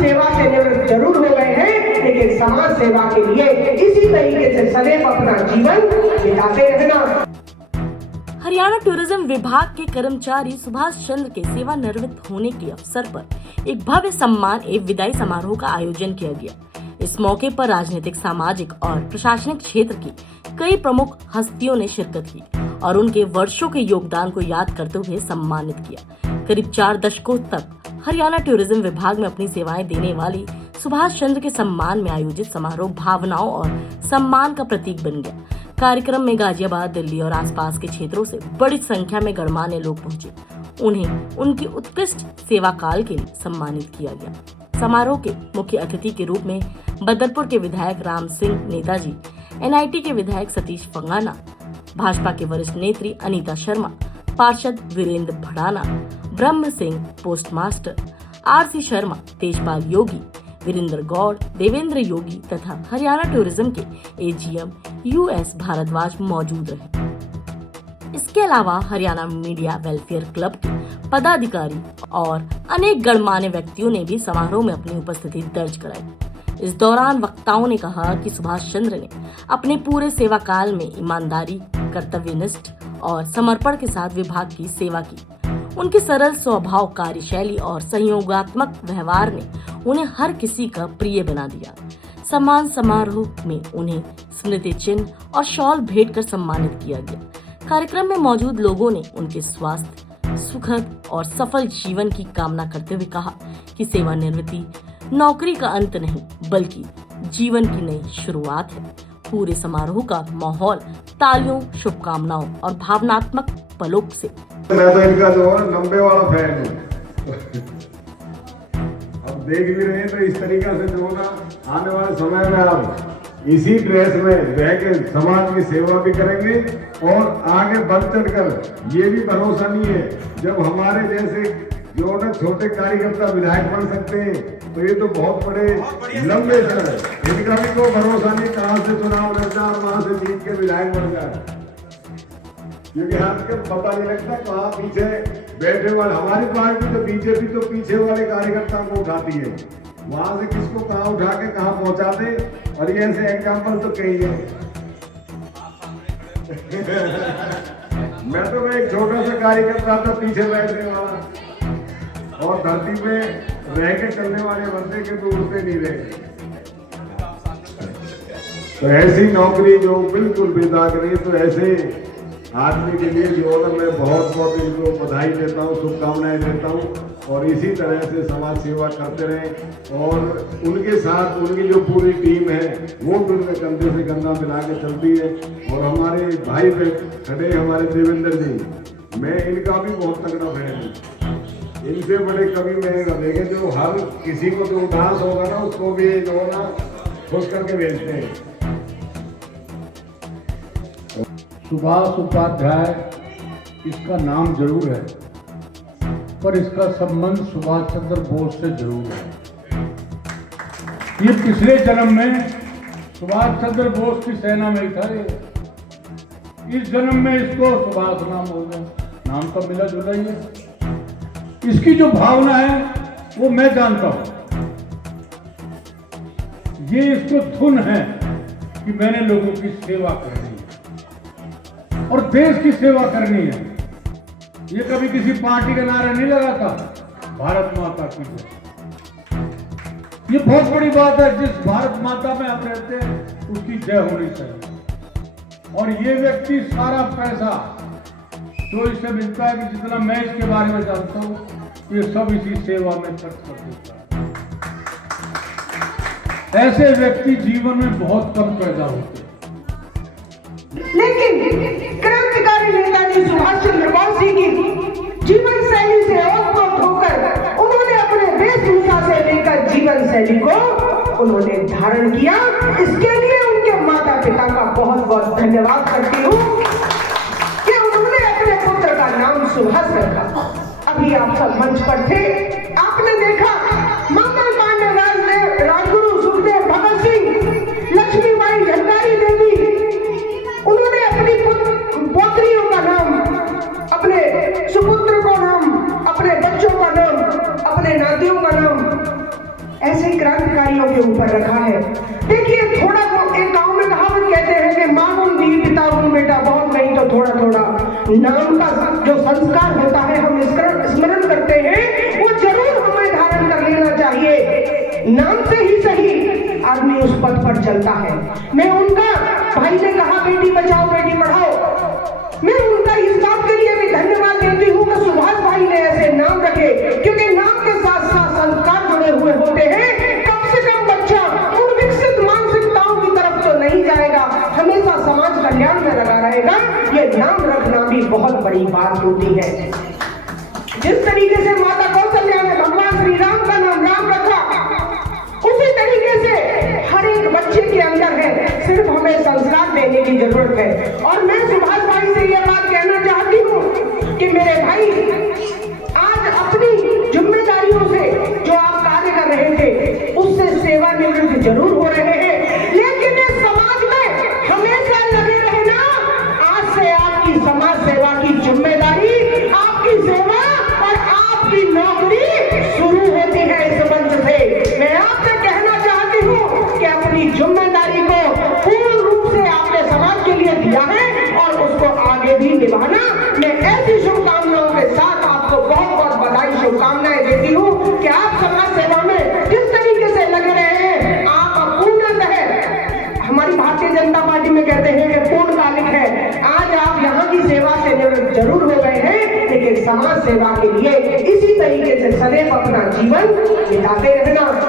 सेवा से निवृत्त जरूर हो गए हैं, लेकिन समाज सेवा के लिए इसी तरीके से सदैव अपना जीवन बिताते रहना। हरियाणा टूरिज्म विभाग के कर्मचारी सुभाष चंद्र के सेवानिवृत्त होने के अवसर पर एक भव्य सम्मान एवं विदाई समारोह का आयोजन किया गया। इस मौके पर राजनीतिक, सामाजिक और प्रशासनिक क्षेत्र की कई प्रमुख हस्तियों ने शिरकत की और उनके वर्षों के योगदान को याद करते हुए सम्मानित किया। करीब 4 दशकों तक हरियाणा टूरिज्म विभाग में अपनी सेवाएं देने वाली सुभाष चंद्र के सम्मान में आयोजित समारोह भावनाओं और सम्मान का प्रतीक बन गया। कार्यक्रम में गाजियाबाद, दिल्ली और आसपास के क्षेत्रों से बड़ी संख्या में गणमान्य लोग पहुंचे। उन्हें उनकी उत्कृष्ट सेवा काल के लिए सम्मानित किया गया। समारोह के मुख्य अतिथि के रूप में बदरपुर के विधायक राम सिंह नेताजी, NIT के विधायक सतीश फंगाना, भाजपा के वरिष्ठ नेत्री अनीता शर्मा, पार्षद वीरेंद्र भड़ाना, ब्रह्म सिंह पोस्टमास्टर, RC शर्मा, तेजपाल योगी, वीरेंद्र गौड़, देवेंद्र योगी तथा हरियाणा टूरिज्म के AGM US भारद्वाज मौजूद रहे। इसके अलावा हरियाणा मीडिया वेलफेयर क्लब के पदाधिकारी और अनेक गणमान्य व्यक्तियों ने भी समारोह में अपनी उपस्थिति दर्ज कराई। इस दौरान वक्ताओं ने कहा कि सुभाष चंद्र ने अपने पूरे सेवा काल में ईमानदारी, कर्तव्यनिष्ठ और समर्पण के साथ विभाग की सेवा की। उनकी सरल स्वभाव, कार्यशैली और सहयोगात्मक व्यवहार ने उन्हें हर किसी का प्रिय बना दिया। सम्मान समारोह में उन्हें स्मृति चिन्ह और शॉल भेंट कर सम्मानित किया गया। कार्यक्रम में मौजूद लोगों ने उनके स्वास्थ्य, सुखद और सफल जीवन की कामना करते हुए कहा कि सेवानिवृत्ति नौकरी का अंत नहीं, बल्कि जीवन की नई शुरुआत है। पूरे समारोह का माहौल तालियों, शुभकामनाओं और भावनात्मक पलों से। मैं तो इनका जो है 90 वाला फैन हूँ। अब देख भी रहे हैं तो इस तरीके से जो ना आने वाले समय में आप इसी ड्रेस में रह के समाज की सेवा भी करेंगे और आगे बढ़ चढ़कर ये भी भरोसा नहीं है जब हमारे जैसे जो ना छोटे कार्यकर्ता विधायक बन सकते हैं तो ये तो बहुत बड़े लंबे समय इनका भी कोई भरोसा नहीं कहाँ से चुनाव लड़ता और वहां से जीत के विधायक बन जाए, क्योंकि आजकल पता नहीं लगता कहाँ पीछे बैठे वाले। हमारी पार्टी तो बीजेपी तो पीछे वाले कार्यकर्ता को उठाती है, वहां से किसको कहाँ उठा के कहाँ पहुंचा दे। और ये ऐसे एग्जाम्पल तो कई है। मैं तो एक छोटा सा कार्यकर्ता था पीछे बैठने वाला और धरती पे रह के चलने वाले बंदे के तो उड़ते नहीं रहे। तो ऐसी नौकरी जो बिल्कुल बेदाग नहीं, तो ऐसे आदमी के लिए जो है मैं बहुत बहुत इनको बधाई देता हूँ, शुभकामनाएं देता हूँ और इसी तरह से समाज सेवा करते रहें। और उनके साथ उनकी जो पूरी टीम है वो भी उनके कंधे से कंधा मिला के चलती है। और हमारे भाई पे खड़े हमारे देवेंद्र जी, मैं इनका भी बहुत तगड़ा फैन हूँ। इनसे बड़े कवि मैं देखे जो हर किसी को जो उदास होगा ना उसको भी जो ना खुश करके भेजते हैं। सुभाष उपाध्याय इसका नाम जरूर है, पर इसका संबंध सुभाष चंद्र बोस से जरूर है। ये पिछले जन्म में सुभाष चंद्र बोस की सेना में ही था, इस जन्म में इसको सुभाष नाम हो गया। नाम तो मिला जुला ही है। इसकी जो भावना है वो मैं जानता हूं। ये इसको धुन है कि मैंने लोगों की सेवा करनी है और देश की सेवा करनी है। ये कभी किसी पार्टी के नारे नहीं लगाता, भारत माता की जय। ये बहुत बड़ी बात है, जिस भारत माता में हम रहते हैं उसकी जय होनी चाहिए। और ये व्यक्ति सारा पैसा जो इससे मिलता है, कि जितना मैं इसके बारे में जानता हूँ, ये सब इसी सेवा में खर्च कर देता है। ऐसे व्यक्ति जीवन में बहुत कम पैदा होते हैं। लेकिन क्रांतिकारी नेताजी सुभाष चंद्र बोस जी की जीवन शैली से ओतप्रोत होकर उन्होंने अपने वेशभूषा से लेकर जीवन शैली को उन्होंने धारण किया। इसके लिए उनके माता पिता का बहुत बहुत धन्यवाद करती हूँ कि उन्होंने अपने पुत्र का नाम सुभाष रखा। अभी आप सब मंच पर थे, आपने देखा मंगल पांडे, राजगुरु सुखदेव, भगत सिंह, लक्ष्मीबाई झंडारी देवी, उन्होंने अपनी पौत्रियों का नाम, अपने सुपुत्र को नाम, अपने बच्चों का नाम, अपने नातियों का नाम ऐसे क्रांतिकारियों के ऊपर रखा है। देखिए, थोड़ा बहुत एक गांव में कहावत कहते हैं कि माँ गुण दी पिता गुण बेटा, बहुत नहीं तो थोड़ा थोड़ा नाम का जो संस्कार होता है हम स्मरण करते हैं, वो जरूर हमें धारण कर लेना चाहिए। नाम से ही सही आदमी उस पथ पर चलता है। मैं उनका, भाई ने कहा बेटी बचाओ बेटी पढ़ाओ, मैं उनका इस बात के लिए भी धन्यवाद देती हूँ कि सुभाष भाई ने ऐसे नाम रखे, क्योंकि नाम के साथ साथ संस्कार जुड़े हुए होते हैं। कम से कम बच्चा उन विकसित मानसिकताओं की तरफ तो नहीं जाएगा, हमेशा समाज कल्याण में लगा रहेगा। ये नाम रखना भी बहुत बड़ी बात होती है। जिस तरीके से माता कौशल्या ने भगवान श्री राम का नाम राम रखा, उसी तरीके से हर एक बच्चे के अंदर है, सिर्फ हमें संस्कार देने की जरूरत है। और मैं सुभाष भाई से यह बात कहना चाहती हूँ कि मेरे भाई, आज अपनी जिम्मेदारियों से जो आप कार्य कर रहे थे उससे सेवानिवृत्त जरूर हो रहे हैं, लेकिन इस समाज में हमेशा लगे रहना। आज से आपकी समाज सेवा की जिम्मेदारी, आपकी सेवा और आपकी नौकरी शुरू होती है इस मंच से। मैं आपसे कहना चाहती हूँ कि अपनी जिम्मेदारी को पूर्ण रूप से आपने समाज के लिए दिया है और उसको आगे भी निभाना। मैं ऐसी शुभकामनाओं के साथ आपको बहुत बहुत बधाई शुभकामनाएं देती हूँ कि आप समाज सेवा में जिस तरीके से लगे रहे हैं, आप पूर्णतः, हमारी भारतीय जनता पार्टी में कहते हैं कि पूर्णकालिक है। आज आप यहाँ की सेवा से निवृत्त जरूर हो गए हैं, लेकिन समाज सेवा के लिए इसी तरीके से सदैव अपना जीवन बिताते रहना।